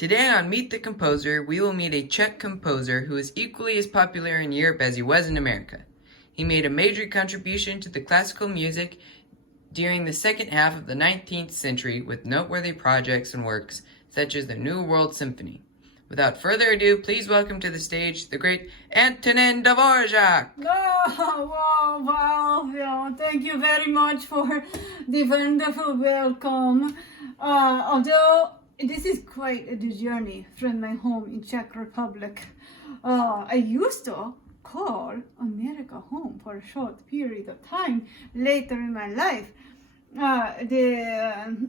Today on Meet the Composer, we will meet a Czech composer who is equally as popular in Europe as he was in America. He made a major contribution to the classical music during the second half of the 19th century with noteworthy projects and works such as the New World Symphony. Without further ado, please welcome to the stage the great Antonin Dvorak. Oh, wow. Thank you very much for the wonderful welcome. Although this is quite a journey from my home in Czech Republic. I used to call America home for a short period of time later in my life. The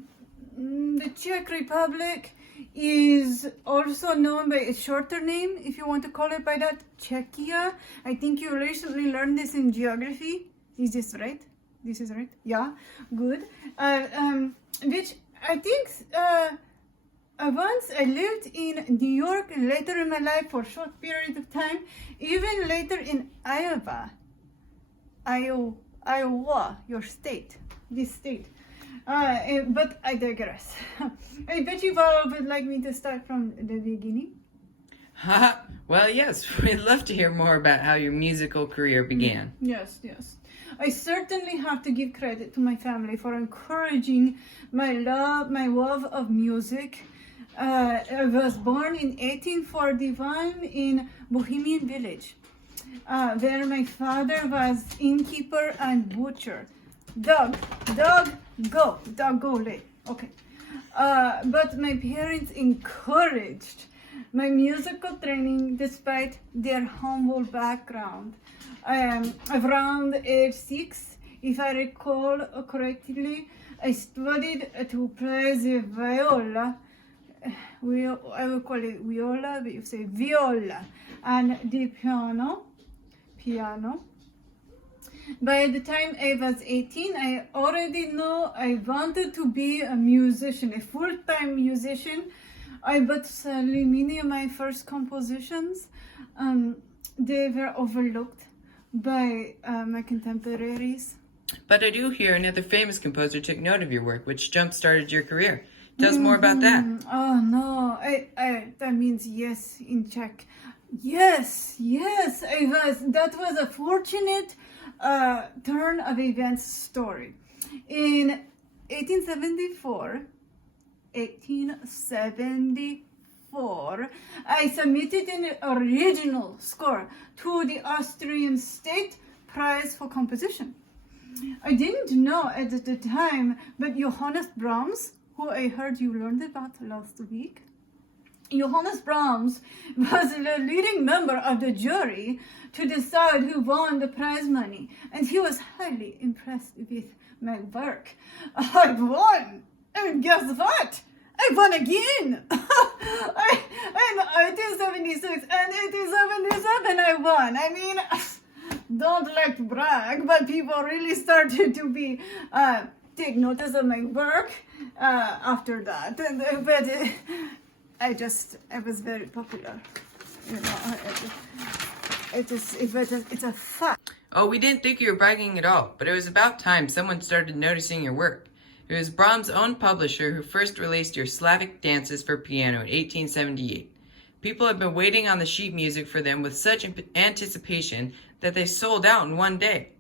Czech Republic is also known by a shorter name, if you want to call it by that, Czechia. I think you recently learned this in geography. Is this right? This is right? Yeah, good. Which I think once I lived in New York and later in my life for a short period of time, even later in Iowa, your state, this state. But I digress. I bet you all would like me to start from the beginning. Well, yes, we'd love to hear more about how your musical career began. Yes. I certainly have to give credit to my family for encouraging my love of music. I was born in 1841 in Bohemian Village, where my father was innkeeper and butcher. Dog, go lay. Okay. But my parents encouraged my musical training despite their humble background. Around age 6, if I recall correctly, I studied to play the viola. I will call it viola, but you say viola, and the piano. By the time I was 18, I already knew I wanted to be a musician, a full-time musician. But sadly, many of my first compositions, they were overlooked by my contemporaries. But I do hear another famous composer took note of your work, which jump-started your career. Tell us more about that. Oh, no. That means yes in Czech. Yes, I was. That was a fortunate turn of events story. In 1874, I submitted an original score to the Austrian State Prize for Composition. I didn't know at the time, but Johannes Brahms, who I heard you learned about last week, Johannes Brahms was the leading member of the jury to decide who won the prize money, and he was highly impressed with my work. I won! And guess what? I won again! In 1876 and 1877 I won. I mean, don't like to brag, but people really started to take notice of my work after that. I was very popular. You know, it's a fact. Oh, we didn't think you were bragging at all, but it was about time someone started noticing your work. It was Brahms' own publisher who first released your Slavic Dances for piano in 1878. People have been waiting on the sheet music for them with such anticipation that they sold out in one day.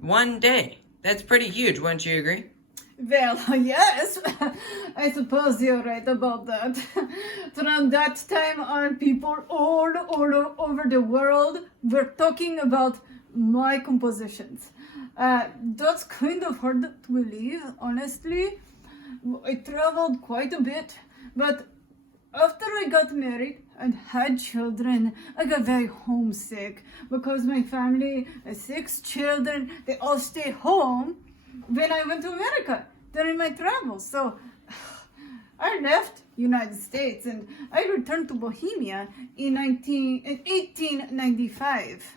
One day. That's pretty huge, wouldn't you agree? Well, yes, I suppose you're right about that. From that time on, people all over the world were talking about my compositions. That's kind of hard to believe, honestly. I traveled quite a bit, but after I got married and had children, I got very homesick because my family, 6 children, they all stay home when I went to America during my travels. So I left United States and I returned to Bohemia in 1895.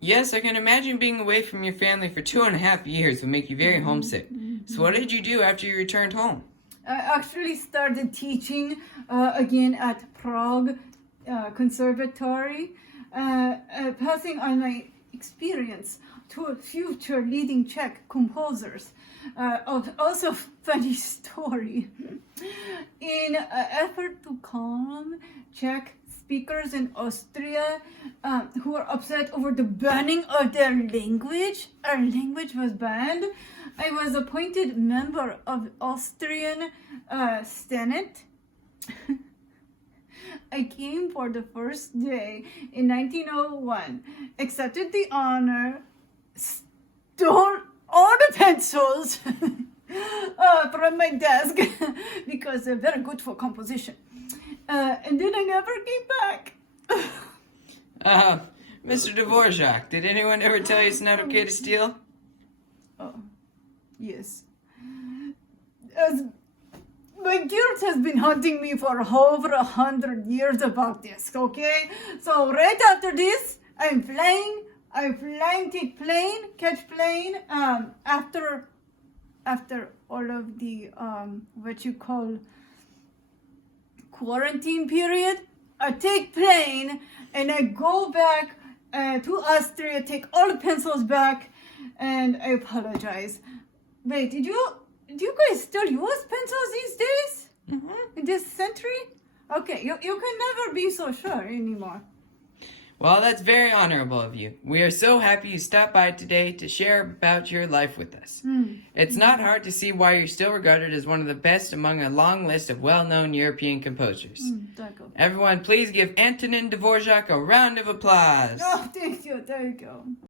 Yes, I can imagine being away from your family for 2.5 years would make you very homesick. So what did you do after you returned home? I actually started teaching again at Prague Conservatory, passing on my experience two future leading Czech composers. Also, funny story. In an effort to calm Czech speakers in Austria who were upset over the banning of their language, our language was banned, I was appointed member of Austrian Senate. I came for the first day in 1901, accepted the honor, stole all the pencils from my desk because they're very good for composition. And then I never came back. Mr. Dvorak, did anyone ever tell you it's not okay to steal? Oh, yes. As my guilt has been haunting me for over 100 years about this, okay? So right after this, I'm flying, catch plane, after all of the, what you call quarantine period, I take plane and I go back to Austria, take all the pencils back, and I apologize. Wait, do you guys still use pencils these days? Mm-hmm. In this century? Okay, you can never be so sure anymore. Well, that's very honorable of you. We are so happy you stopped by today to share about your life with us. It's not hard to see why you're still regarded as one of the best among a long list of well-known European composers. Everyone, please give Antonin Dvorak a round of applause. Oh, thank you.